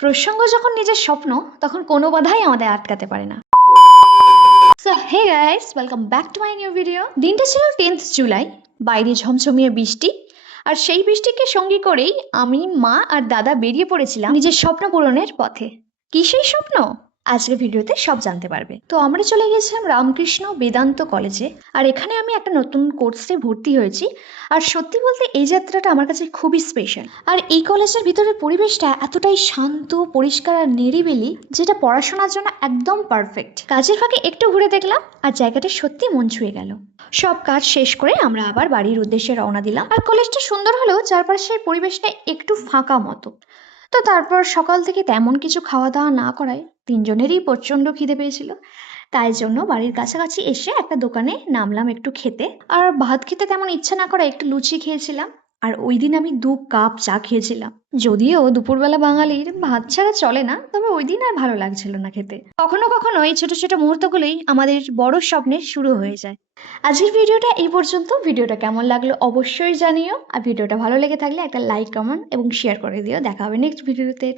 প্রসঙ্গ যখন নিজের স্বপ্ন তখন কোনো বাধাই আমাদের আটকাতে পারে না। So hey guys, welcome back to my new video. দিনটা ছিল 10th জুলাই, বাইরে ঝমঝমিয়ে বৃষ্টি, আর সেই বৃষ্টিকে সঙ্গী করেই আমি, মা আর দাদা বেরিয়ে পড়েছিলাম নিজের স্বপ্ন পূরণের পথে। কি সেই স্বপ্ন? আজকের ভিডিওতে সব জানতে পারবে। তো আমরা চলে গিয়েছিলাম রামকৃষ্ণ বেদান্ত কলেজে, আর এখানে আমি একটা নতুন কোর্সে ভর্তি হয়েছি। আর সত্যি বলতে এই যাত্রাটা আমার কাছে খুবই স্পেশাল। আর এই কলেজের ভিতরের পরিবেশটা এতটাই শান্ত, পরিষ্কার আর নিরিবিলি, যেটা পড়াশোনার জন্য একদম পারফেক্ট। কাজের ফাঁকে একটু ঘুরে দেখলাম আর জায়গাটা সত্যি মন ছুঁয়ে গেল। সব কাজ শেষ করে আমরা আবার বাড়ির উদ্দেশ্যে রওনা দিলাম। আর কলেজটা সুন্দর হলেও চারপাশের পরিবেশটা একটু ফাঁকা মতো। তো তারপর সকাল থেকে তেমন কিছু খাওয়া দাওয়া না করায় তিনজনেরই প্রচন্ড খিদে পেয়েছিল। তাই জন্য বাড়ির কাছাকাছি এসে একটা দোকানে নামলাম একটু খেতে। আর ভাত খেতে তেমন ইচ্ছা না করে একটু লুচি খেয়েছিলাম। আর ওই দিন আমি 2 কাপ চা খেয়েছিলাম। যদিও দুপুরবেলা বাঙালির ভাত ছাড়া চলে না, তবে ওই দিন আর ভালো লাগছিল না খেতে। কখনো কখনো এই ছোট ছোট মুহূর্তগুলোই আমাদের বড় স্বপ্নের শুরু হয়ে যায়। আজকের ভিডিওটা এই পর্যন্ত। ভিডিওটা কেমন লাগলো অবশ্যই জানিও। আর ভিডিওটা ভালো লেগে থাকলে একটা লাইক, কমেন্ট এবং শেয়ার করে দিও। দেখা হবে নেক্সট ভিডিওতে।